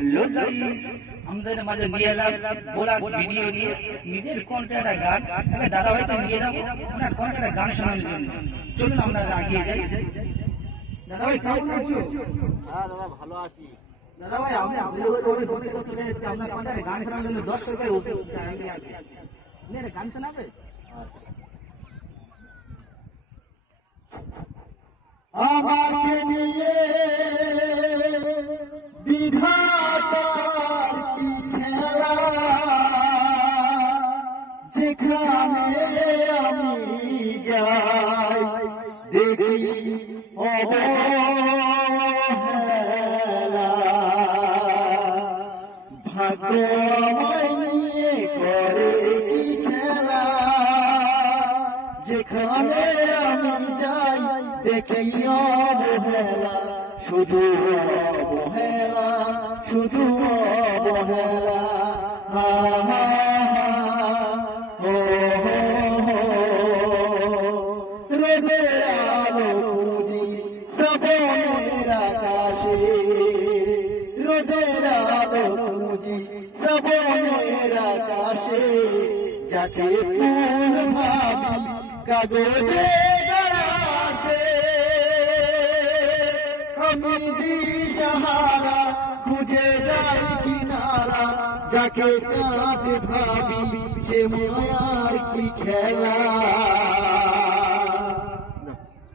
Hello guys, আমাদের মাঝে নিয়ে এলাম বোরা ভিডিও নিয়ে নিজের কণ্ঠে একটা গান। দাদা ভাইকে নিয়ে যাবো ওনার কণ্ঠে একটা গান শোনানোর জন্য। চলুন আমরা এগিয়ে যাই। দাদা ভাই কেমন আছো? হ্যাঁ দাদা ভালো আছি। দাদা ভাই আমি চলে এসেছি আপনার কণ্ঠে একটা গান শোনানোর জন্য। 10 রুপির উপরে আছে, গান শোনাবে? আমাকে নিয়ে বিধাতার কি খেলা, যেখানে আমি যাই দেখি অবহেলা। ভাগ্য আমায় নিয়ে করে কি খেলা, যেখানে আমি যাই দেখি অবহেলা, শুধু অবহেলা, শুধু অবহেলা। হা হা হা, ও রোদের আলো খুঁজি শ্রাবণের আকাশে, রোদের আলো খুঁজি শ্রাবণের আকাশে, যাকে ফুল ভাবি কাগজে গড়াছে। আমি দিশাহারা খুঁজে যাই কিনারা, যাকে চাঁদ ভাবি সে মায়ার কি খেলা।